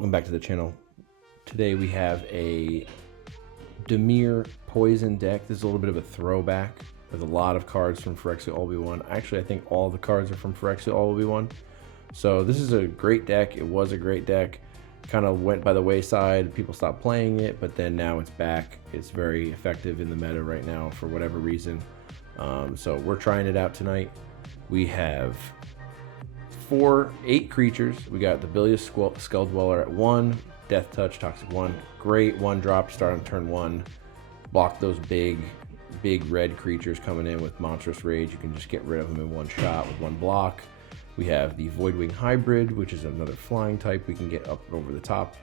Welcome back to the channel. Today we have a Dimir Poison deck. This is a little bit of a throwback. There's a lot of cards from Phyrexia All Will Be One. Actually, I think all the cards are from Phyrexia All Will Be One. So this is a great deck. It was a great deck. Kind of went by the wayside. People stopped playing it, but then now it's back. It's very effective in the meta right now for whatever reason. So we're trying it out tonight. We have 8 creatures. We got the Bilious Skull Dweller at 1, Death Touch, Toxic 1. Great 1-drop, start on turn 1. Block those big red creatures coming in with Monstrous Rage. You can just get rid of them in one shot with 1 block. We have the Voidwing Hybrid, which is another flying type. We can get up over the top,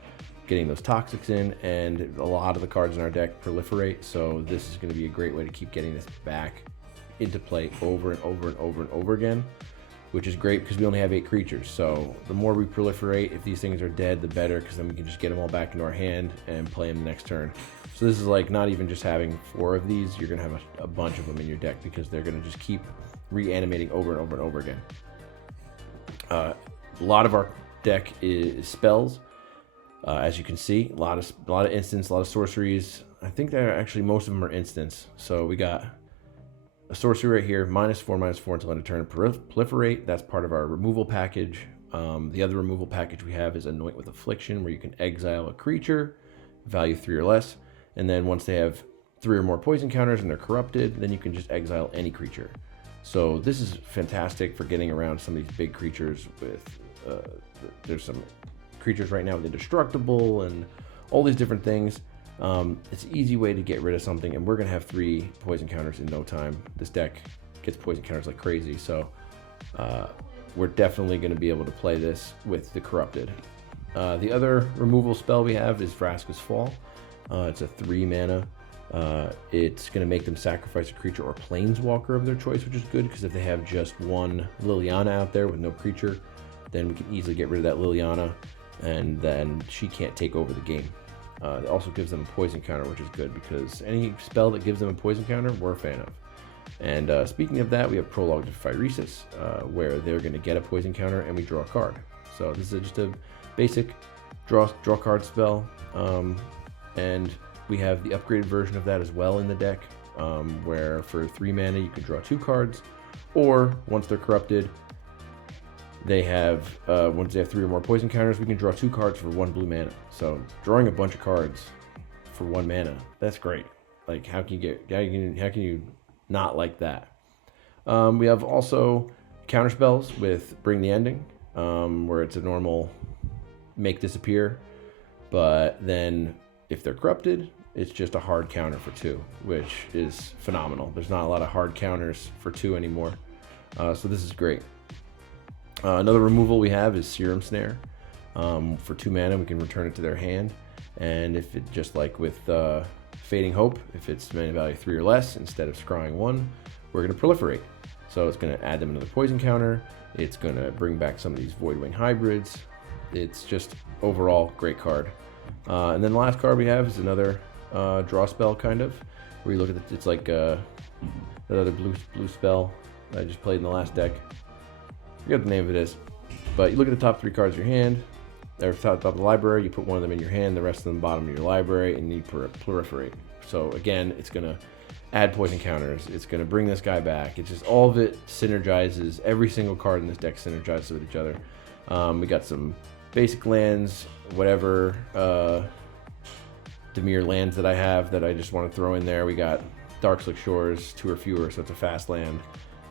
getting those Toxics in, and a lot of the cards in our deck proliferate, so this is going to be a great way to keep getting this back into play over and over and over and over again, which is great because we only have 8 creatures. So the more we proliferate, if these things are dead, the better, because then we can just get them all back into our hand and play them the next turn. So this is like not even just having 4 of these, you're going to have a bunch of them in your deck because they're going to just keep reanimating over and over and over again. A lot of our deck is spells. As you can see, a lot of instants, a lot of sorceries. I think that actually most of them are instants. So we got a sorcery right here, -4/-4 until end of turn. Proliferate, that's part of our removal package. The other removal package we have is Anoint with Affliction, where you can exile a creature, value 3 or less, and then once they have 3 or more poison counters and they're corrupted, then you can just exile any creature. So this is fantastic for getting around some of these big creatures with, there's some creatures right now with Indestructible and all these different things. It's an easy way to get rid of something, and we're going to have 3 poison counters in no time. This deck gets poison counters like crazy, so we're definitely going to be able to play this with the Corrupted. The other removal spell we have is Vraska's Fall. It's a 3 mana. It's going to make them sacrifice a creature or planeswalker of their choice, which is good, because if they have just one Liliana out there with no creature, then we can easily get rid of that Liliana, and then she can't take over the game. It also gives them a poison counter, which is good, because any spell that gives them a poison counter, we're a fan of. And speaking of that, we have Prologue to Phyresis, where they're going to get a poison counter and we draw a card. So this is just a basic draw card spell, and we have the upgraded version of that as well in the deck, where for 3 mana you can draw 2 cards, or once they're corrupted, they have once they have 3 or more poison counters, we can draw 2 cards for 1 blue mana. So drawing a bunch of cards for 1 mana, that's great. Like, how can you not like that? We have also counter spells with Bring the Ending, where it's a normal make disappear, but then if they're corrupted, it's just a hard counter for 2, which is phenomenal. There's not a lot of hard counters for 2 anymore, so this is great. Another removal we have is Serum Snare. For 2 mana, we can return it to their hand, and if it, just like with Fading Hope, if it's mana value 3 or less, instead of scrying 1, we're going to proliferate. So it's going to add them another poison counter. It's going to bring back some of these Voidwing hybrids. It's just overall great card. And then the last card we have is another draw spell, kind of, where you look at it's like that other blue spell that I just played in the last deck. I forget what the name of it is, but you look at the top 3 cards of your hand, or top of the library, you put one of them in your hand, the rest of them bottom of your library, and you proliferate. So again, it's going to add poison counters, it's going to bring this guy back. It's just all of it synergizes. Every single card in this deck synergizes with each other. We got some basic lands, whatever Dimir lands that I have that I just want to throw in there. We got Darkslick Shores, 2 or fewer, so it's a fast land.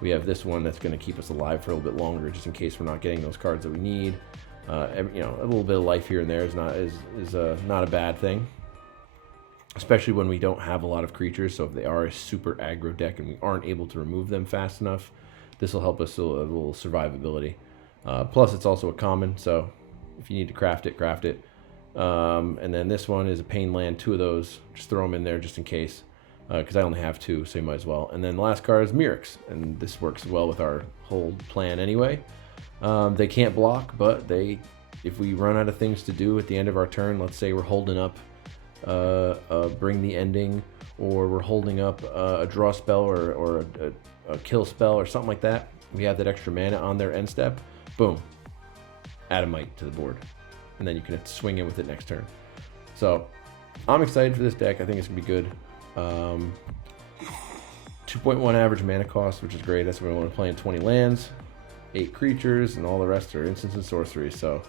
We have this one that's going to keep us alive for a little bit longer, just in case we're not getting those cards that we need. A little bit of life here and there is not a bad thing, especially when we don't have a lot of creatures. So if they are a super aggro deck and we aren't able to remove them fast enough, this will help us a little survivability. Plus, it's also a common, so if you need to craft it. And then this one is a pain land, 2 of those. Just throw them in there just in case, because I only have 2, so you might as well. And then the last card is Mirrex, and this works well with our whole plan anyway. They can't block, but if we run out of things to do at the end of our turn, let's say we're holding up Bring the Ending, or we're holding up a draw spell or a kill spell or something like that, we have that extra mana on their end step, boom, add a Might to the board. and then you can swing in with it next turn. So I'm excited for this deck. I think it's gonna be good. 2.1 average mana cost, which is great. That's what I want to play in 20 lands, 8 creatures, and all the rest are instants and sorceries. So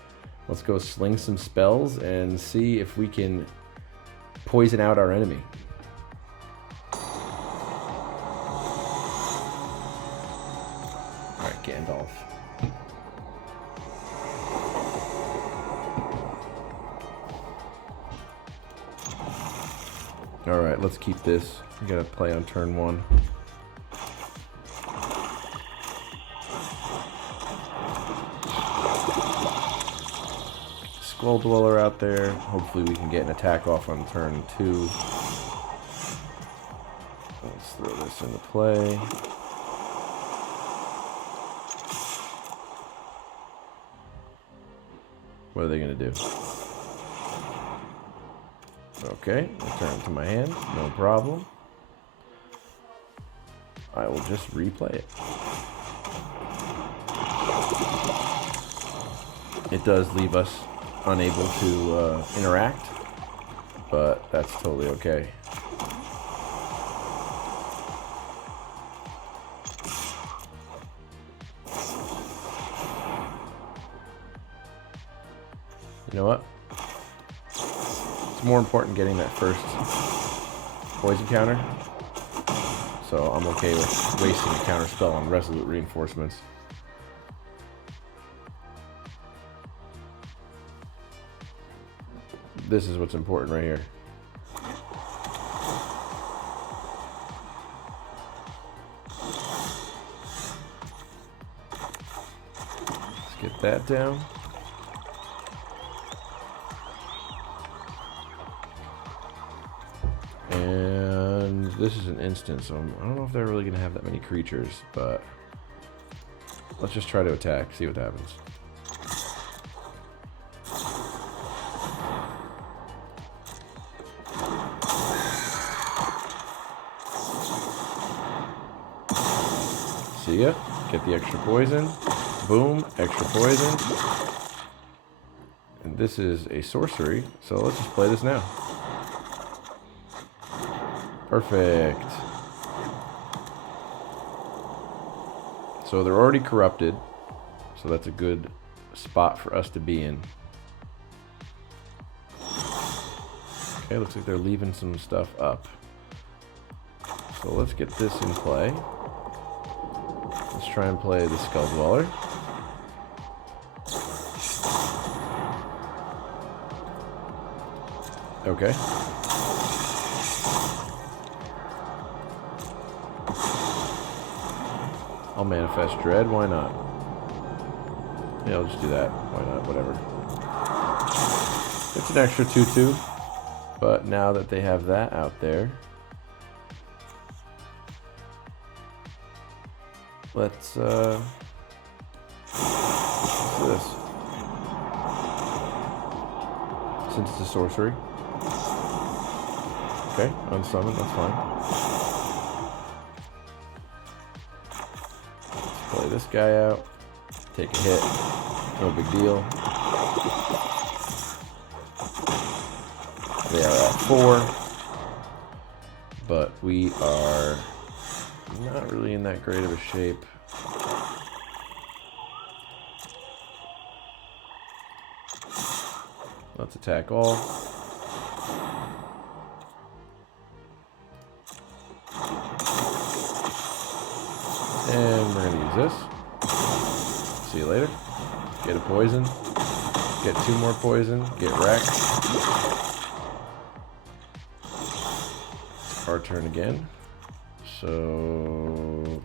let's go sling some spells and see if we can poison out our enemy. Alright, Gandalf. Alright, let's keep this. We gotta play on turn 1. Skull Dweller out there. Hopefully we can get an attack off on turn 2. Let's throw this into play. What are they gonna do? Okay, return to my hand, no problem. I will just replay it. It does leave us unable to interact, but that's totally okay. You know what? It's more important getting that first poison counter, so I'm okay with wasting a counter spell on Resolute Reinforcements. This is what's important right here. Let's get that down. And this is an instant, so I don't know if they're really going to have that many creatures, but let's just try to attack, see what happens. See ya. Get the extra poison. Boom, extra poison. And this is a sorcery, so let's just play this now. Perfect. So they're already corrupted, so that's a good spot for us to be in. Okay, looks like they're leaving some stuff up. So let's get this in play. Let's try and play the Skull Dweller. Okay. I'll manifest Dread, why not? Yeah, I'll just do that. Why not? Whatever. It's an extra 2/2, but now that they have that out there, let's do this. Since it's a sorcery. Okay, unsummon, that's fine. Play this guy out, take a hit, no big deal. They are at 4, but we are not really in that great of a shape. Let's attack all. And we're going to use this. See you later. Get a poison. Get 2 more poison. Get wrecked. It's our turn again. So...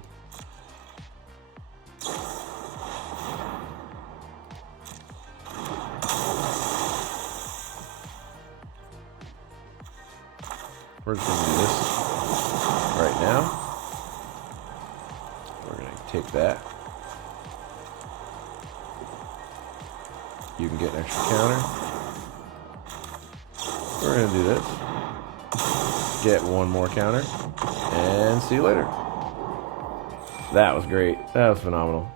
we're just going to do this right now. We're going to take that. You can get an extra counter. We're going to do this. Get 1 more counter. And see you later. That was great. That was phenomenal.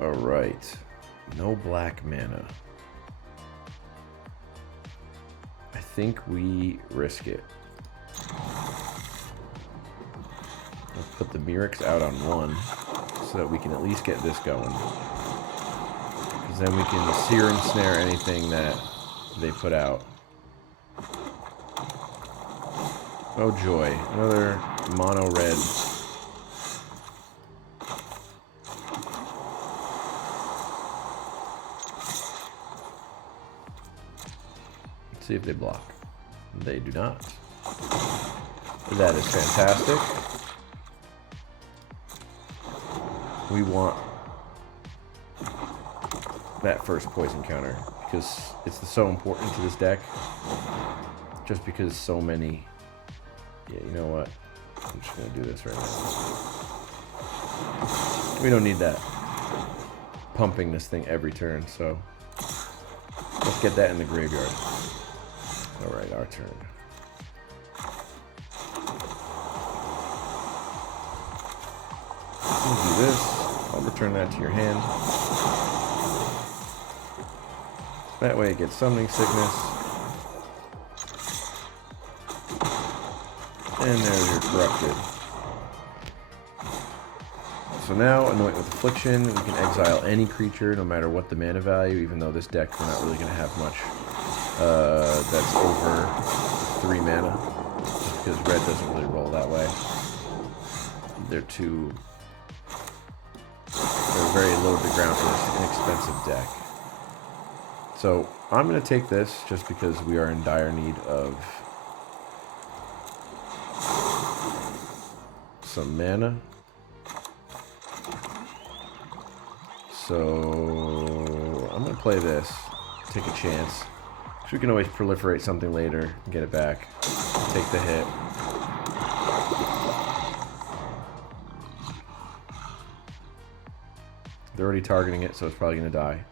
All right. No black mana. I think we risk it. Let's put the Mirrex out on 1 so that we can at least get this going. Because then we can sear and snare anything that they put out. Oh joy, another mono red. Let's see if they block. They do not. That is fantastic. We want that first poison counter because it's so important to this deck. Just because so many. Yeah, you know what? I'm just gonna do this right now. We don't need that pumping this thing every turn, so let's get that in the graveyard. All right, our turn. We'll do this. I'll return that to your hand. That way it gets Summoning Sickness. And there's your Corrupted. So now, Anoint with Affliction, we can exile any creature, no matter what the mana value, even though this deck, we're not really going to have much that's over 3 mana, just because red doesn't really roll that way. They're very low to the ground for this inexpensive deck. So I'm going to take this just because we are in dire need of some mana. So I'm going to play this, take a chance. So we can always proliferate something later and get it back. Take the hit. They're already targeting it, so it's probably going to die.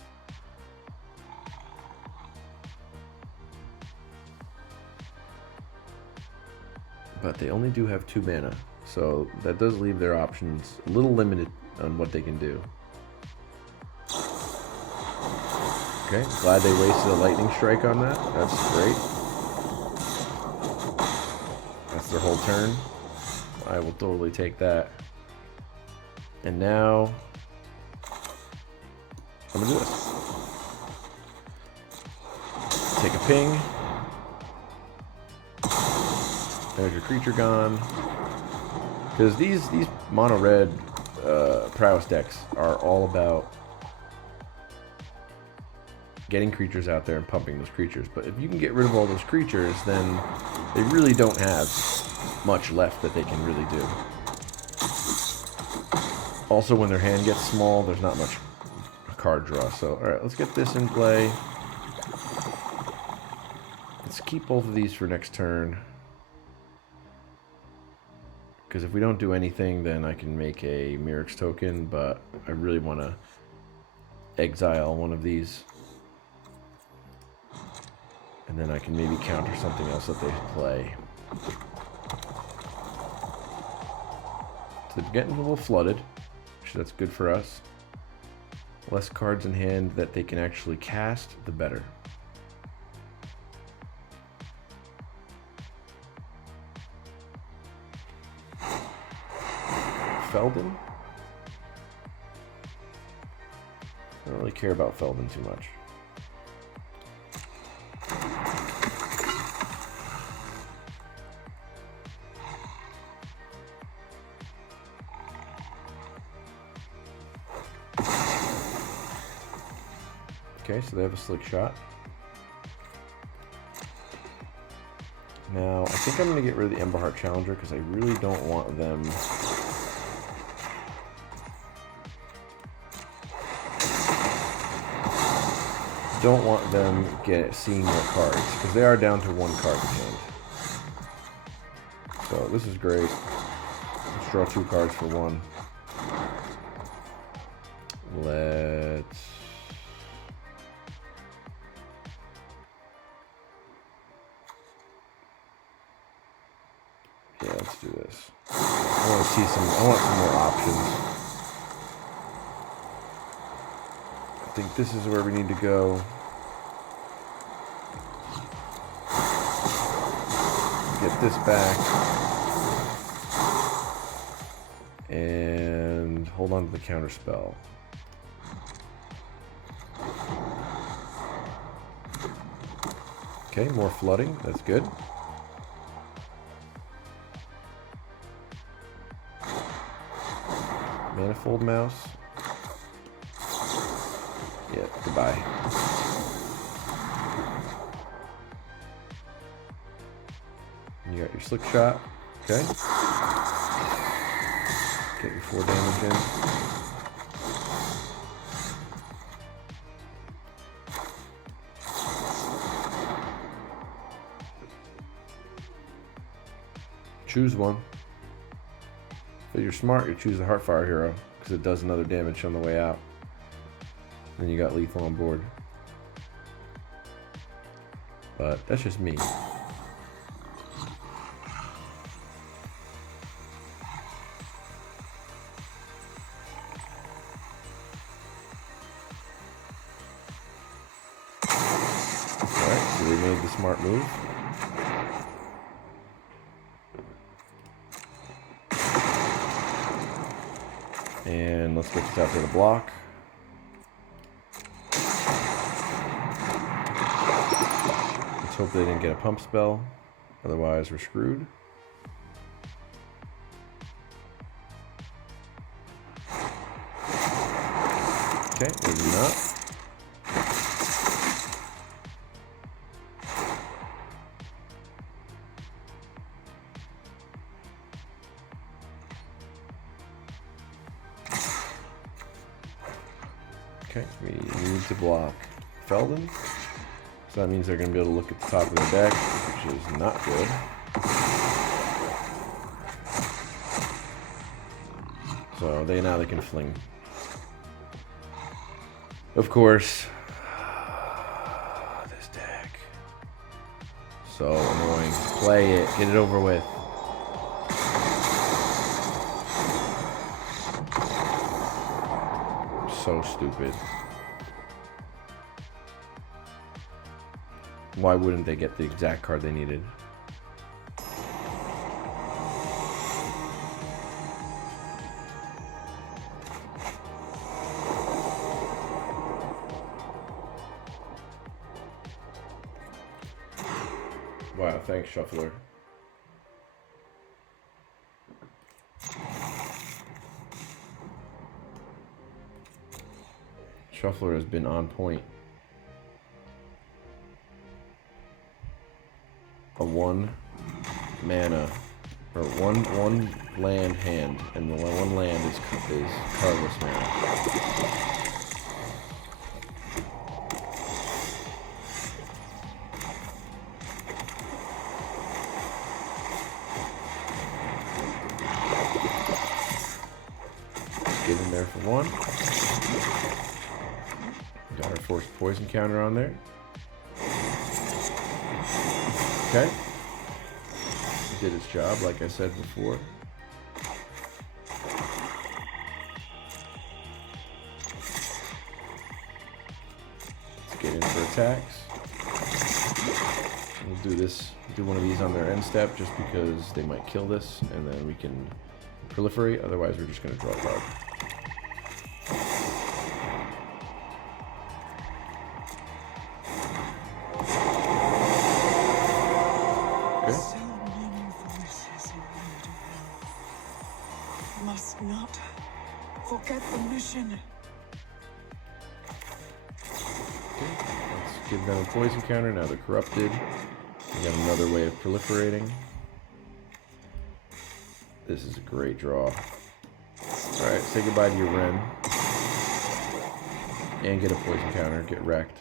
But they only do have 2 mana, so that does leave their options a little limited on what they can do. Okay, glad they wasted a lightning strike on that. That's great. That's their whole turn. I will totally take that. And now I'm gonna do this. Take a ping. There's your creature gone. Because these mono red prowess decks are all about getting creatures out there and pumping those creatures. But if you can get rid of all those creatures, then they really don't have much left that they can really do. Also, when their hand gets small, there's not much card draw. So, alright, let's get this in play. Let's keep both of these for next turn. Because if we don't do anything, then I can make a Mirrex token, but I really want to exile one of these. And then I can maybe counter something else that they play. So they're getting a little flooded, which that's good for us. Less cards in hand that they can actually cast, the better. Feldon? I don't really care about Feldon too much. Okay, so they have a slick shot. Now, I think I'm going to get rid of the Emberheart Challenger because I really don't want them seeing more cards because they are down to 1 card in hand. So this is great. Let's draw 2 cards for 1. Let's do this. I want some more options. think this is where we need to go. Get this back. And hold on to the counter spell. Okay, more flooding. That's good. Manifold mouse. Yeah, goodbye. You got your slick shot. Okay. Get your 4 damage in. Choose one. If you're smart, you choose the Heartfire hero because it does another damage on the way out. Then you got lethal on board. But that's just me. Alright, so they made the smart move. And let's get this out there to block. Let's hope they didn't get a pump spell. Otherwise, we're screwed. Okay, maybe not. Okay, we need to block Feldon. So that means they're going to be able to look at the top of their deck, which is not good. So now they can fling. Of course, this deck. So annoying. Play it. Get it over with. So stupid. Why wouldn't they get the exact card they needed? Wow, thanks, Shuffler. Shuffler has been on point. A 1 mana, or one land hand, and the one land is colorless mana. Get in there for 1. Got our forced poison counter on there. Okay. It did its job, like I said before. Let's get in for attacks. We'll do one of these on their end step just because they might kill this, and then we can proliferate. Otherwise, we're just going to draw a card. Must not forget the mission. Okay, let's give them a poison counter. Now they're corrupted. We got another way of proliferating. This is a great draw. Alright, say goodbye to your Ren. And get a poison counter. Get wrecked.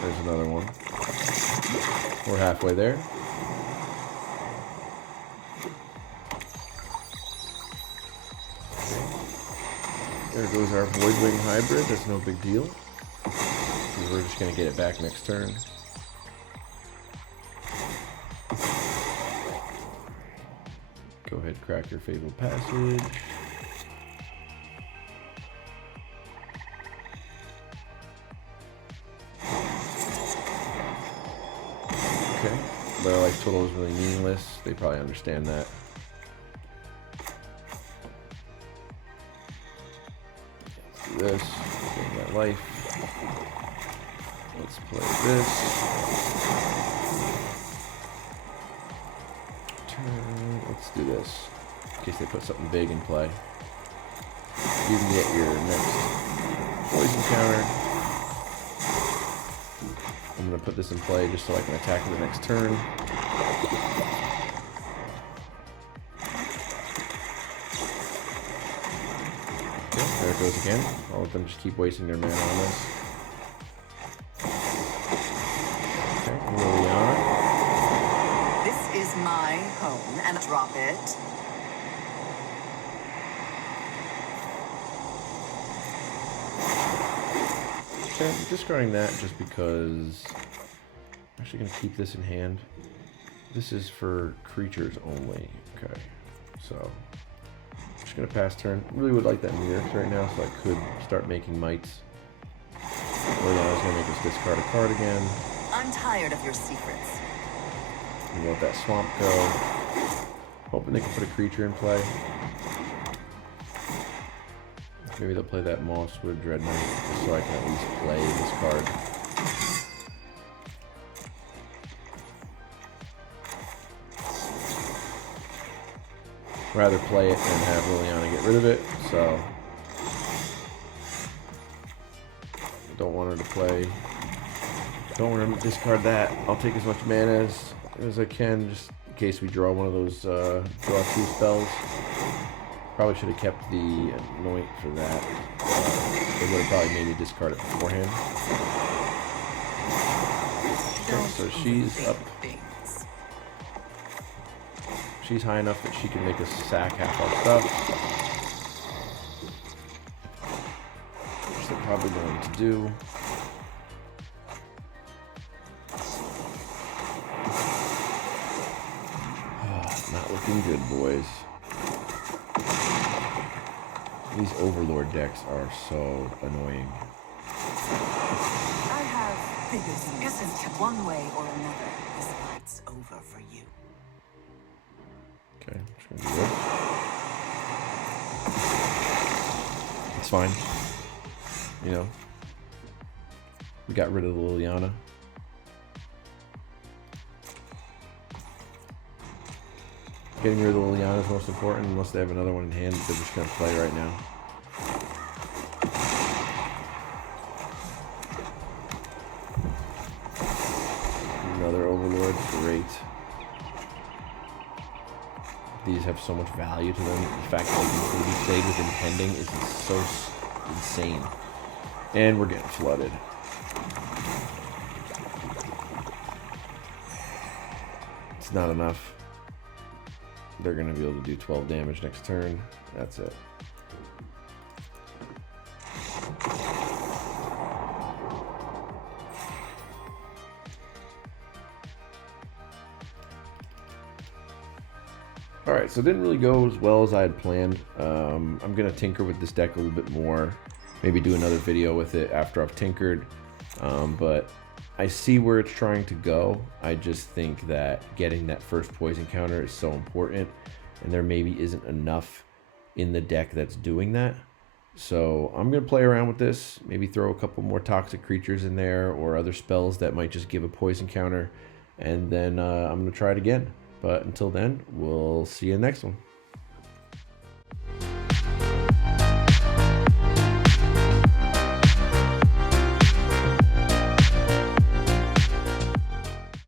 There's another one. We're halfway there. There goes our Voidwing hybrid. That's no big deal. We're just going to get it back next turn. Go ahead, crack your Fabled Passage. total is really meaningless. They probably understand that. Let's do this. Gain that life. Let's play this. Turn. Let's do this. In case they put something big in play. You can get your next poison counter. I'm going to put this in play just so I can attack the next turn. Okay, there it goes again. I'll let them just keep wasting their mana on this. Okay, Liliana. This is my home, and drop it. Okay, I'm discarding that just because I'm actually going to keep this in hand. This is for creatures only. Okay, so I'm just going to pass turn. Really would like that mirror right now so I could start making mites. Liliana's going to make us discard a card again. I'm tired of your secrets. And let that swamp go. Hoping they can put a creature in play. Maybe they'll play that Mosswood Dread Knight just so I can at least play this card. Rather play it than have Liliana get rid of it, so don't want her to play. Don't want her to discard that. I'll take as much mana as I can just in case we draw one of those draw 2 spells. Probably should have kept the Anoint for that. They would have probably made me discard it beforehand. Okay, so she's up. She's high enough that she can make us sack half our stuff. Which they're probably going to do. Not looking good, boys. These Overlord decks are so annoying. I have bigger things. One way or another, this fight's over for you. Okay, I'm just gonna do this. It's fine. You know, we got rid of the Liliana. Getting rid of the Liliana is most important unless they have another one in hand that they're just going to play right now. Another Overlord, great. These have so much value to them. The fact that they can be played with impending is so insane. And we're getting flooded. It's not enough. They're going to be able to do 12 damage next turn. That's it. Alright, so it didn't really go as well as I had planned. I'm going to tinker with this deck a little bit more. Maybe do another video with it after I've tinkered. But I see where it's trying to go. I just think that getting that first poison counter is so important, and there maybe isn't enough in the deck that's doing that. So I'm going to play around with this, maybe throw a couple more toxic creatures in there or other spells that might just give a poison counter, and then I'm going to try it again. But until then, we'll see you in the next one.